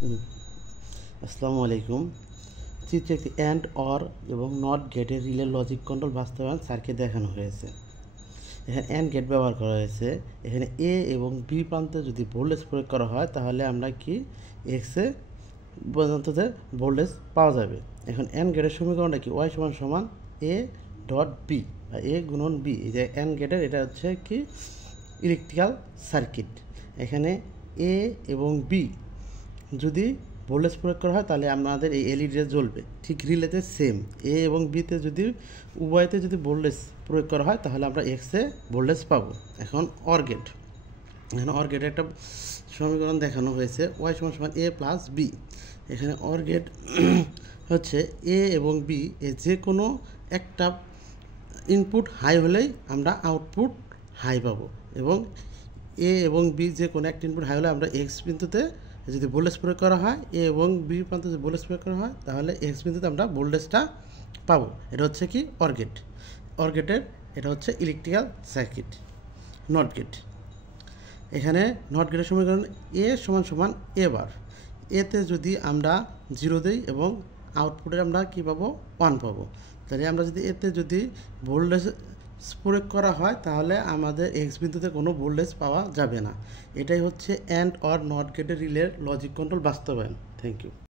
হুম, আসসালামু আলাইকুম। চিত্রে একটি অ্যান্ড অর এবং নট গেটের রিলে লজিক কন্ট্রোল বাস্তবায়ন সার্কিট দেখানো হয়েছে। এখানে অ্যান্ড গেট ব্যবহার করা হয়েছে। এখানে এ এবং বি প্রান্তে যদি ভোল্টেজ প্রয়োগ করা হয় তাহলে আমরা কি এক্সে পর্যন্ততে ভোল্টেজ পাওয়া যাবে। এখন অ্যান্ড গেটের সমীকরণটা কি ওয়াই সমান সমান এ ডট বি বা এ গুণন বি। এই যে অ্যান্ড গেটের এটা হচ্ছে কি ইলেকট্রিক্যাল সার্কিট। এখানে এ এবং বি যদি ভোল্টেজ প্রয়োগ করা হয় তাহলে আমাদের এই এলইডিটা জ্বলবে। ঠিক রিলেতে সেম এ এবং বিতে যদি উভয়তে যদি ভোল্টেজ প্রয়োগ করা হয় তাহলে আমরা এক্সে ভোল্টেজ পাবো। এখন অর গেট, এখানে অর গেটের একটা সমীকরণ দেখানো হয়েছে ওয়াই সমান সমান এ প্লাস বি। এখানে অর গেট হচ্ছে এ এবং বি এ যে কোনো একটা ইনপুট হাই হলেই আমরা আউটপুট হাই পাবো, এবং এ এবং বি যে কোনো একটা ইনপুট হাই হলে আমরা এক্স বিন্দুতে যদি ভোল্টেজ প্রয়োগ করা হয়, এ এবং বি প্রান্তে যদি ভোল্টেজ প্রয়োগ করা হয় তাহলে এক্স বিন্দুতে আমরা ভোল্টেজটা পাবো। এটা হচ্ছে কি অর গেট। অর গেটের এটা হচ্ছে ইলেকট্রিক্যাল সার্কিট। নট গেট, এখানে নট গেটের সমীকরণ এ সমান সমান এ বার। এতে যদি আমরা জিরো দিই এবং আউটপুটে আমরা কী পাবো, ওয়ান পাবো। তাহলে আমরা যদি এতে যদি ভোল্টেজ প্রয়োগ করা হয় তাহলে আমাদের এক্স বিন্দুতে কোনো ভোল্টেজ পাওয়া যাবে না। এটাই হচ্ছে অ্যান্ড অর নট গেটের রিলের লজিক কন্ট্রোল বাস্তবায়ন। Thank you.